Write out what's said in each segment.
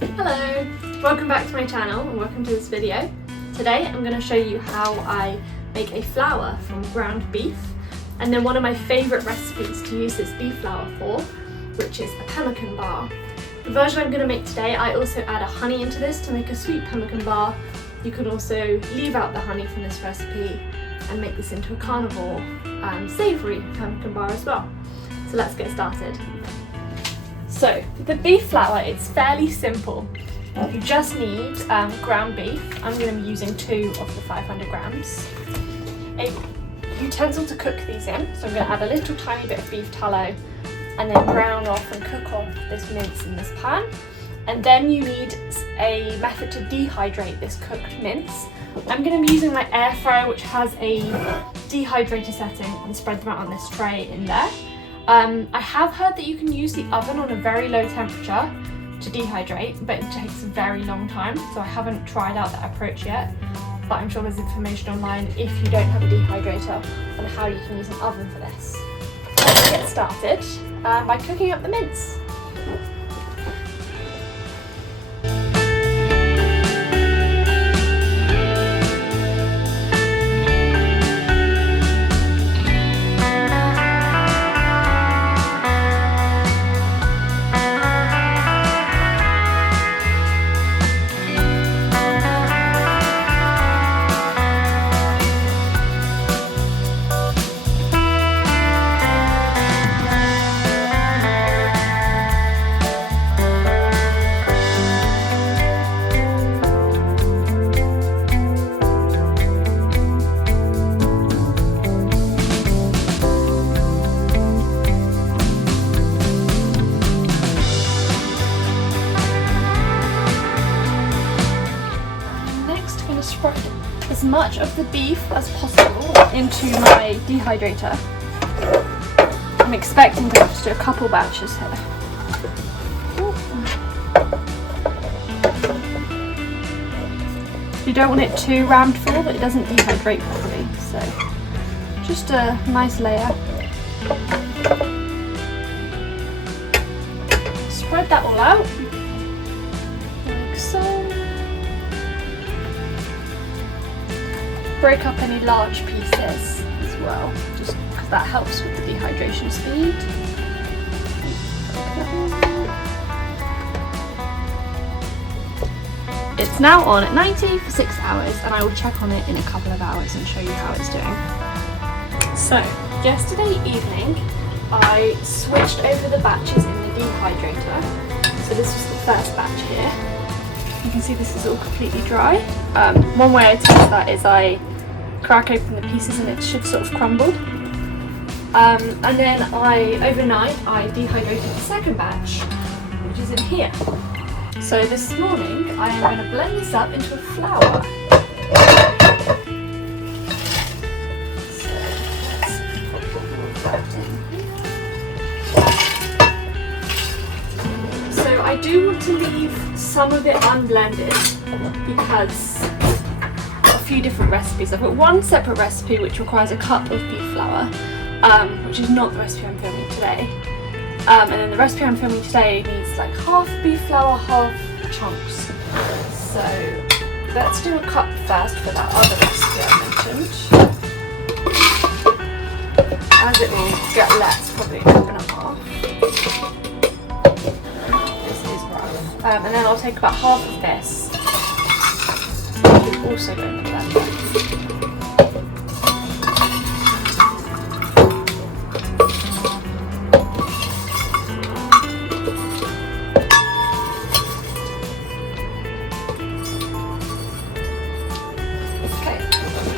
Hello! Welcome back to my channel and welcome to this video. Today I'm going to show you how I make a flour from ground beef, and then one of my favourite recipes to use this beef flour for, which is a pemmican bar. The version I'm going to make today, I also add a honey into this to make a sweet pemmican bar. You can also leave out the honey from this recipe and make this into a carnivore savoury pemmican bar as well. So let's get started. So the beef flour, it's fairly simple. You just need ground beef. I'm going to be using 2 of the 500 grams. A utensil to cook these in, so I'm going to add a little tiny bit of beef tallow and then brown off and cook off this mince in this pan. And then you need a method to dehydrate this cooked mince. I'm going to be using my air fryer, which has a dehydrator setting, and spread them out on this tray in there. I have heard that you can use the oven on a very low temperature to dehydrate, but it takes a very long time, so I haven't tried out that approach yet, but I'm sure there's information online if you don't have a dehydrator on how you can use an oven for this. Let's get started by cooking up the mince. Spread as much of the beef as possible into my dehydrator. I'm expecting to have to do a couple batches here. You don't want it too rammed full, but it doesn't dehydrate properly, so just a nice layer. Spread that all out, like so. Break up any large pieces as well, just because that helps with the dehydration speed. It's now on at 90 for 6 hours, and I will check on it in a couple of hours and show you how it's doing. So, yesterday evening I switched over the batches in the dehydrator. So this was the first batch here. You can see this is all completely dry. One way I test that is I crack open the pieces and it should sort of crumble. And then overnight I dehydrated the second batch, which is in here. So this morning I am going to blend this up into a flour. So let's put that in here. So I do want to leave some of it unblended because a few different recipes. I've got one separate recipe which requires a cup of beef flour, which is not the recipe I'm filming today. And then the recipe I'm filming today needs like half beef flour, half chunks. So let's do a cup first for that other recipe I mentioned. As it will get less, probably open up half. This is rough. And then I'll take about half of this. Also go in the blender. Okay,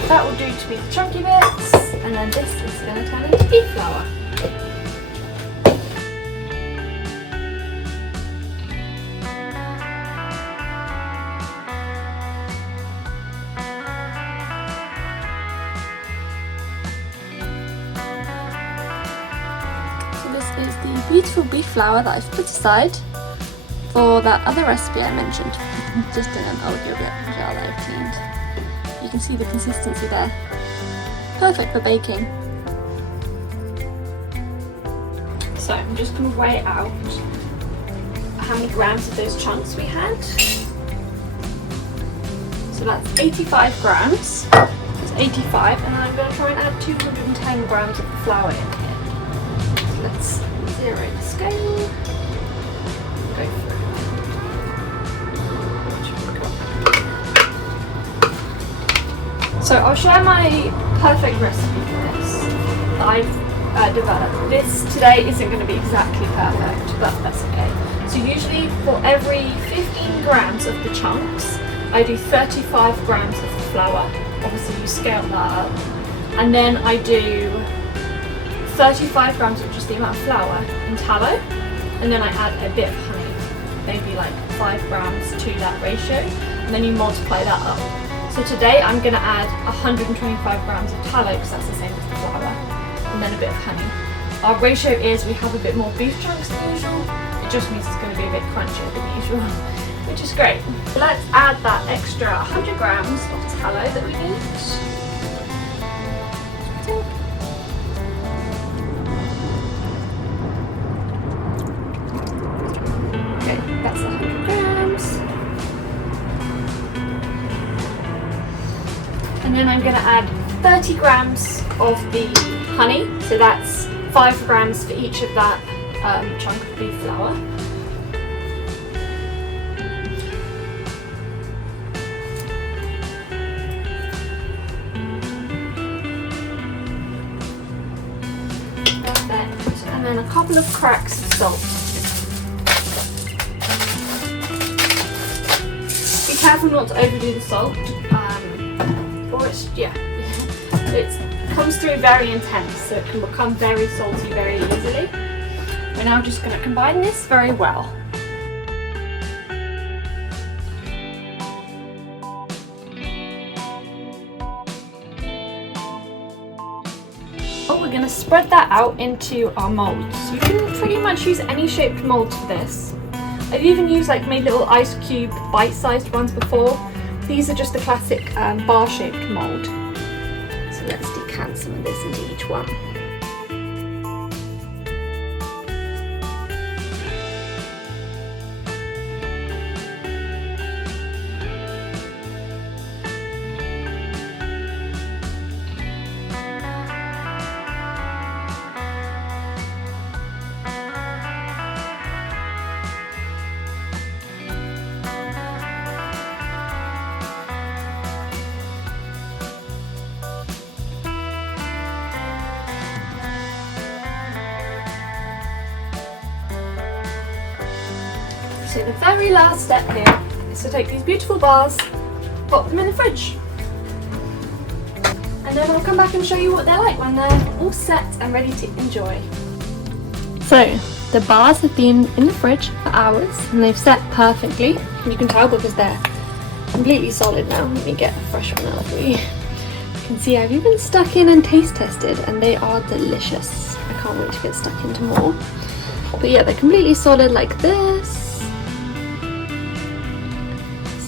that will do to be the chunky bits, and then this is going to turn into beef flour. This is the beautiful beef flour that I've put aside for that other recipe I mentioned, just in an old yogurt jar that I've cleaned. You can see the consistency there. Perfect for baking. So I'm just going to weigh it out. how many grams of those chunks we had. So that's 85 grams. That's 85, and then I'm going to try and add 210 grams of the flour in here. So let's zero the scale. Go through. So I'll share my perfect recipe for this that I've developed. This today isn't going to be exactly perfect, but that's okay. So usually for every 15 grams of the chunks, I do 35 grams of the flour. Obviously you scale that up. And then I do 35 grams of just the amount of flour and tallow. And then I add a bit of honey, maybe like 5 grams to that ratio. And then you multiply that up. So today I'm going to add 125 grams of tallow because that's the same as the flour. And then a bit of honey. Our ratio is we have a bit more beef chunks than usual. It just means it's going to be a bit crunchier than usual, which is great. So let's add that extra 100 grams of tallow that we need. Okay, that's 100 grams. And then I'm going to add 30 grams of the honey. So that's 5 grams for each of that chunk of beef flour. Perfect. And then a couple of cracks of salt. Be careful not to overdo the salt, or it comes through very intense, so it can become very salty very easily. We're now just going to combine this very well. We're going to spread that out into our molds. You can pretty much use any shaped molds for this. I've even used made little ice cube bite-sized ones before. These are just the classic bar-shaped mold. So let's decant some of this into each one. So the very last step here is to take these beautiful bars, pop them in the fridge. And then I'll come back and show you what they're like when they're all set and ready to enjoy. So the bars have been in the fridge for hours and they've set perfectly. You can tell because they're completely solid now. Let me get a fresh one out for you. You can see I've even stuck in and taste tested and they are delicious. I can't wait to get stuck into more. But yeah, they're completely solid like this.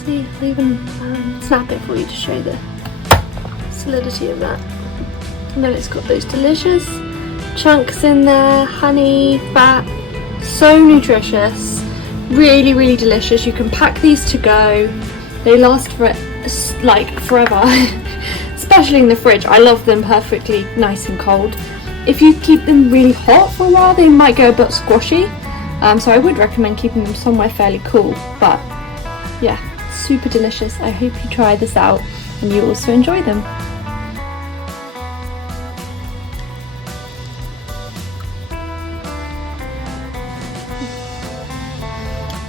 See, I'll even snap it for you to show the solidity of that. And then it's got those delicious chunks in there, honey, fat, so nutritious, really, really delicious. You can pack these to go. They last for forever, especially in the fridge. I love them perfectly nice and cold. If you keep them really hot for a while, they might go a bit squashy. So I would recommend keeping them somewhere fairly cool, but yeah, super delicious. I hope you try this out and you also enjoy them.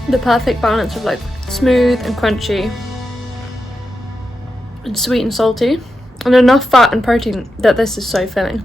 The perfect balance of smooth and crunchy and sweet and salty, and enough fat and protein that this is so filling.